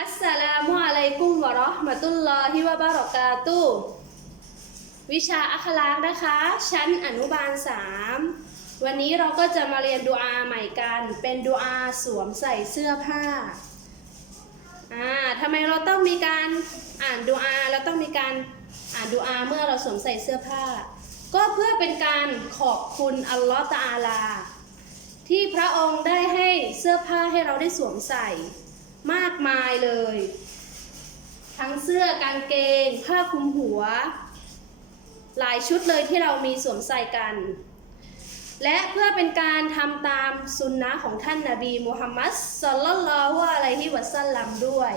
อัสสลามุอะลัยกุมวะเราะห์มะตุลลอฮิวะบะเราะกาตุวิชาอัคลากนะคะ ชั้นอนุบาล 3 วันนี้เราก็จะมาเรียนดูอาใหม่กัน เป็นดูอาสวมใส่เสื้อผ้าอ่าทำไมเราต้องมีการอ่านดูอาเราต้องมีการอ่านดูอาเมื่อเราสวมใส่เสื้อผ้า ก็เพื่อเป็นการขอบคุณอัลลอฮฺตะอาลา ที่พระองค์ได้ให้เสื้อผ้าให้เราได้สวมใส่ มากมายเลย ทั้งเสื้อกางเกง ผ้าคลุมหัว หลายชุดเลยที่เรามีสวมใส่กัน และเพื่อเป็นการทำตามสุนนะของท่านนาบีมุฮัมมัดสลลัลลอฮุอะลัยฮิวะสัลลัมด้วย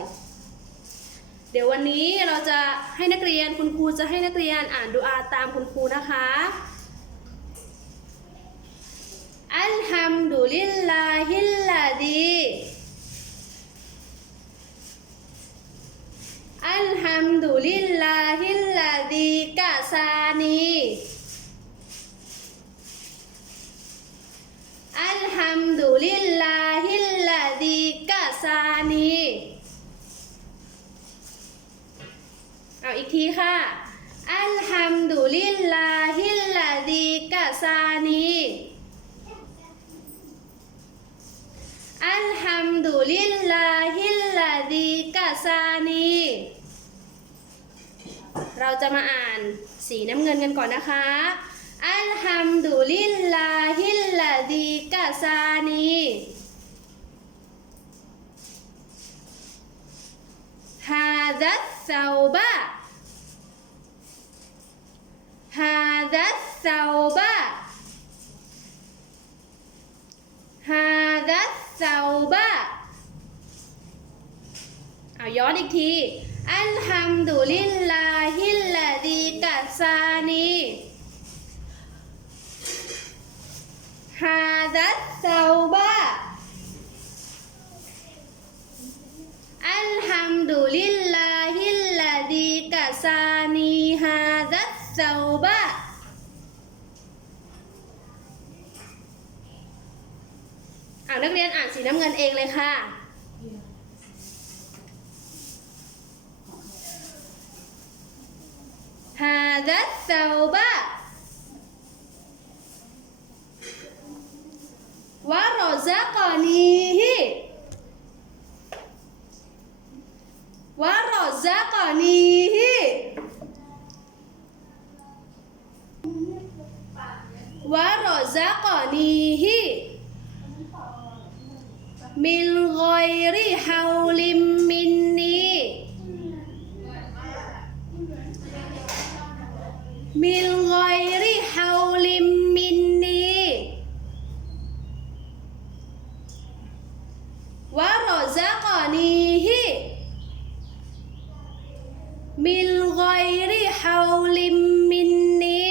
เดี๋ยววันนี้เราจะให้นักเรียนคุณครูจะให้นักเรียนอ่านดูอาตามคุณครูนะคะอัลฮัมดุลิลลาฮิลลาดีอัล ฮัมดุลิลลาฮิลลาดีกะซานีอัลฮัมดุลิลลาฮิลลาดีกะซานีเอาอีกทีค่ะ อัลฮัมดุลิลลาฮิลลาดีกะซานีอัลฮัมดุลิลลาฮิลลาดีกะซานี เราจะมาอ่านสีน้ำเงินกันก่อนนะคะ อัลฮัมดุลิลลาฮิลลาดีกะซานีฮาดัสซาบะฮาดัสซาบะฮาดัสซาบะเอาย้อนอีกที อัลฮัมดุลิลลาฮิลลาดีกัสซานีฮาดัสซาบะอัลฮัมดุลิลลาฮิลลาดีกัสซานีฮาดัสซาบะอ่านักเรียนอ่านสีน้ำเงินเองเลยค่ะ ฮาดัสซาบะวะรอซักอนีฮิวะรอซักอนีฮิวะรอซักอนีฮิ มินกอยริฮาวลิมมินนีมินกอยริฮาวลิมมินนีวะรอซักอนีฮิมินกอยริฮาวลิมมินนี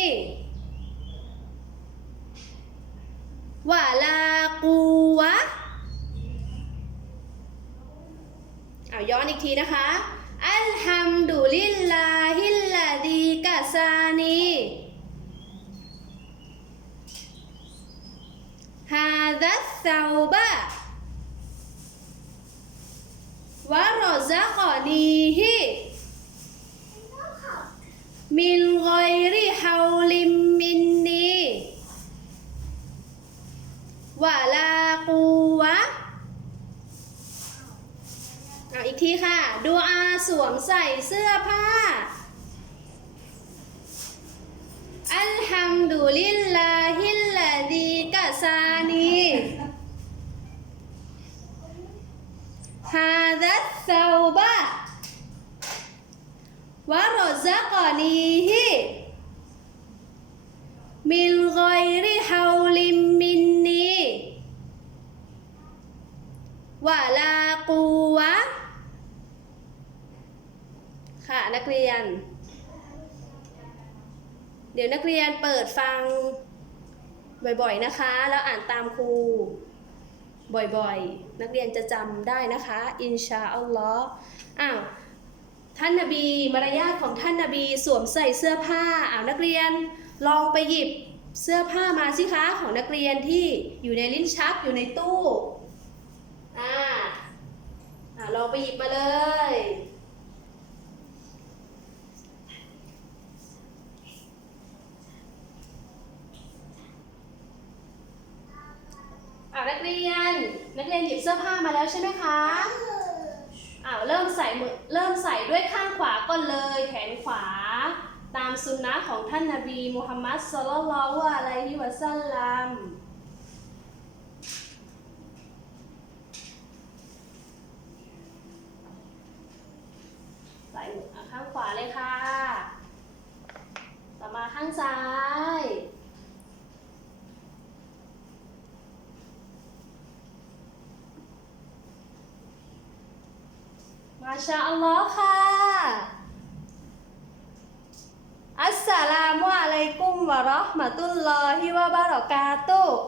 วะลากูวะ เอีกทีนะคะ อัลฮัมดุลิลลาฮิลลาดีกะซานีฮาดัสซาบะวะรอซักอนีฮิมินกอยริฮาวลิมมินนีวะลากูวะ เอาอีก ทีค่ะ ดูอาสวมใส่เสื้อผ้า อัลฮัมดุลิลลาฮิลลาดีกะซานีฮาดัสซาบะวะรซักอนีฮิมินกอยริฮาวลิมมินนีวะลากูวะ ค่ะนักเรียน เดี๋ยวนักเรียนเปิดฟังบ่อยๆนะคะ แล้วอ่านตามครูบ่อยๆ นักเรียนจะจำได้นะคะ อินชาอัลลอฮ์อ้าวท่านนบีมารยาทของท่านนบีสวมใส่เสื้อผ้าอ้าวนักเรียนลองไปหยิบเสื้อผ้ามาสิคะของนักเรียนที่อยู่ในลิ้นชักอยู่ในตู้อ่าอ่าลองไปหยิบมาเลย อานักเรียน นักเรียนหยิบเสื้อผ้ามาแล้วใช่ไหมคะอ้าวเริ่มใส่มือเริ่มใส่ด้วยข้างขวาก่อนเลย แขนขวา ตามสุนนะของท่านนาบีมุฮัมมัดศ็อลลัลลอฮุอะลัยฮิวะซัลลัมใส่ข้างขวาเลยค่ะ ต่อมาข้างซ้าย มาชาอัลลอฮ์ค่ะ อัสสลามุอะลัยกุมวะเราะห์มะตุลลอฮิวะบะเราะกาตุฮ์